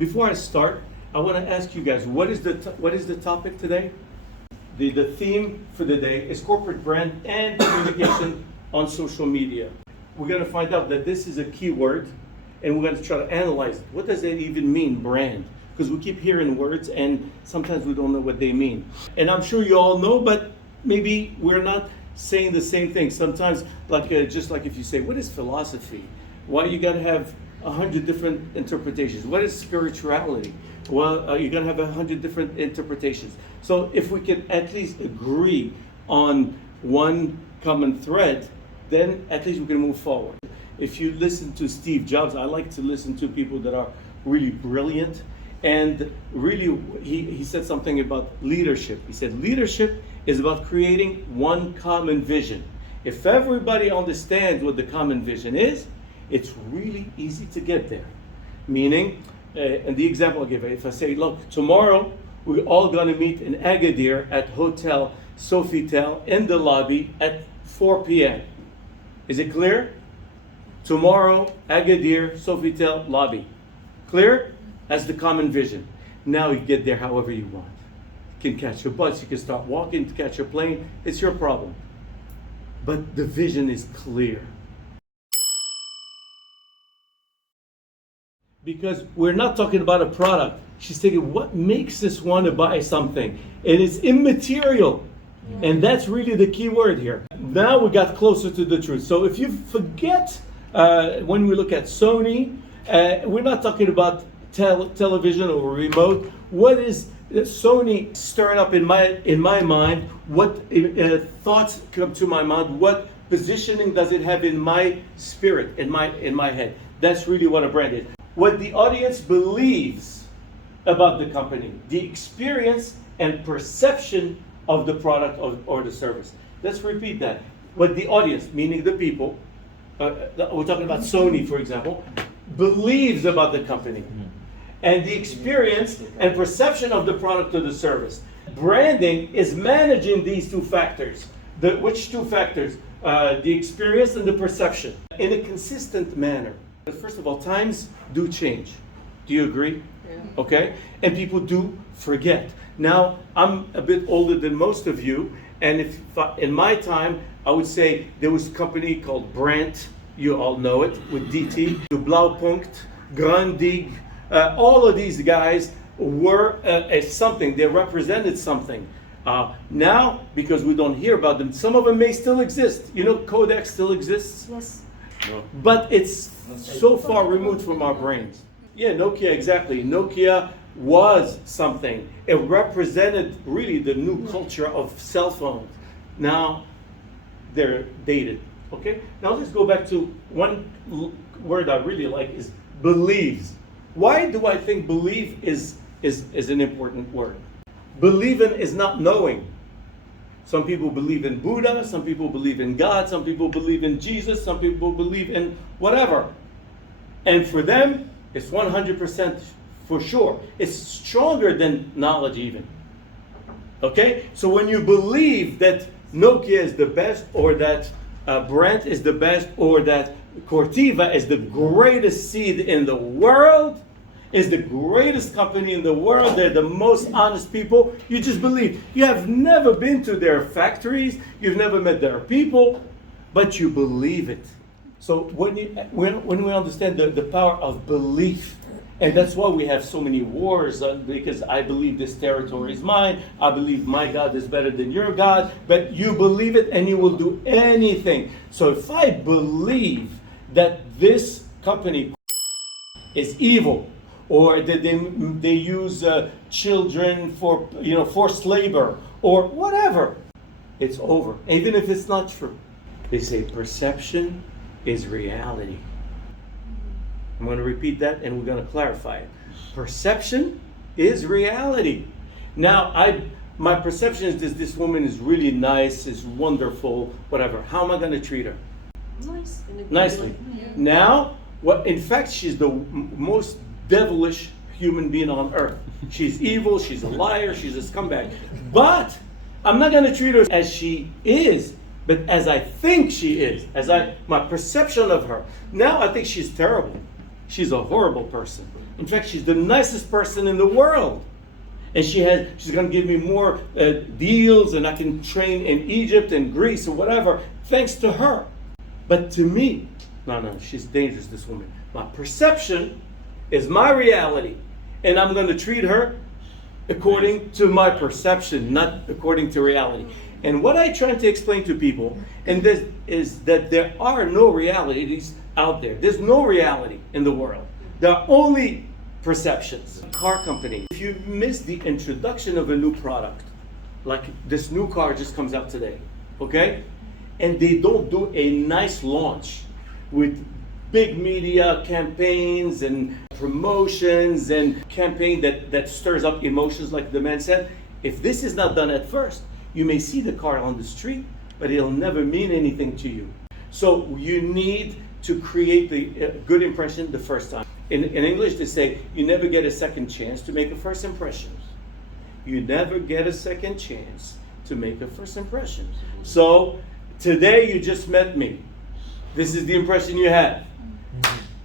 Before I start, I want to ask you guys, what is the topic today? The theme for the day is corporate brand and communication on social media. We're going to find out that this is a key word, and we're going to try to analyze it. What does that even mean, brand? Because we keep hearing words, and sometimes we don't know what they mean. And I'm sure you all know, but maybe we're not saying the same thing. Sometimes, just like if you say, what is philosophy? Why you got to have 100 different interpretations? What is spirituality? Well, you're going to have 100 different interpretations. So if we can at least agree on one common thread, then at least we can move forward. If you listen to Steve Jobs, I like to listen to people that are really brilliant. And really, he said something about leadership. He said, leadership is about creating one common vision. If everybody understands what the common vision is, it's really easy to get there. Meaning, and the example I give, if I say, look, tomorrow we're all gonna meet in Agadir at Hotel Sofitel in the lobby at 4 p.m. Is it clear? Tomorrow, Agadir, Sofitel lobby. Clear? That's the common vision. Now you get there however you want. You can catch a bus, you can start walking to catch a plane. It's your problem. But the vision is clear. Because we're not talking about a product. She's thinking, what makes us want to buy something? And it's immaterial. And that's really the key word here. Now we got closer to the truth. So if you forget, when we look at Sony, we're not talking about television or remote. What is Sony stirring up in my mind? What thoughts come to my mind? What positioning does it have in my spirit, in my head? That's really what a brand is. What the audience believes about the company, the experience and perception of the product or the service. Let's repeat that. What the audience, meaning the people, we're talking about Sony, for example, believes about the company, and the experience and perception of the product or the service. Branding is managing these two factors. Which two factors? The experience and the perception in a consistent manner. First of all, times do change. Do you agree? Yeah. Okay? And people do forget. Now, I'm a bit older than most of you, and in my time, I would say there was a company called Brandt, you all know it, with DT, Blaupunkt, Grandig, all of these guys were something, they represented something. Now, because we don't hear about them, some of them may still exist. You know, Kodak still exists? Yes. No. But it's so far removed from our brains. Yeah, Nokia, exactly. Nokia was something. It represented really the new culture of cell phones. Now they're dated. Okay? Now let's go back to one word I really like is believes. Why do I think believe is an important word? Believing is not knowing. Some people believe in Buddha, some people believe in God, some people believe in Jesus, some people believe in whatever. And for them, it's 100% for sure. It's stronger than knowledge even. Okay? So when you believe that Nokia is the best, or that Brandt is the best, or that Cortiva is the greatest seed in the world, is the greatest company in the world, they're the most honest people, you just believe. You have never been to their factories, you've never met their people, but you believe it. So when we understand the power of belief, and that's why we have so many wars, because I believe this territory is mine, I believe my God is better than your God, but you believe it and you will do anything. So if I believe that this company is evil, or that they use children for forced labor, or whatever, it's over. Even if it's not true. They say perception is reality. I'm going to repeat that and we're going to clarify it. Perception is reality. Now, my perception is this woman is really nice, is wonderful, whatever. How am I going to treat her? Nice. Nicely. Yeah. Now, in fact, she's the most devilish human being on earth. She's evil, she's a liar, she's a scumbag. But I'm not going to treat her as she is, but as I think she is, my perception of her. Now I think she's terrible. she's a horrible person. In fact, she's the nicest person in the world. And she's going to give me more deals, and I can train in Egypt and Greece or whatever, thanks to her. But to me, no, she's dangerous, this woman. My perception is my reality, and I'm going to treat her according to my perception, not according to reality. And what I try to explain to people, and this is that there are no realities out there. There's no reality in the world. There are only perceptions. Car company, if you miss the introduction of a new product, like this new car just comes out today, okay? And they don't do a nice launch with big media campaigns and promotions and campaign that stirs up emotions, like the man said. If this is not done at first, you may see the car on the street, but it'll never mean anything to you. So you need to create the good impression the first time. In English, they say, you never get a second chance to make a first impression. You never get a second chance to make a first impression. So today you just met me. This is the impression you have.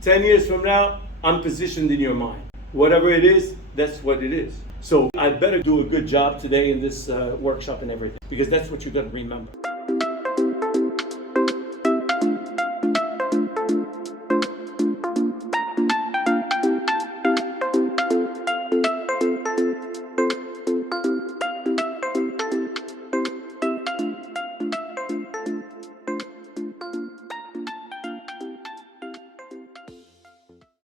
10 years from now, I'm positioned in your mind. Whatever it is, that's what it is. So I better do a good job today in this workshop and everything, because that's what you're going to remember.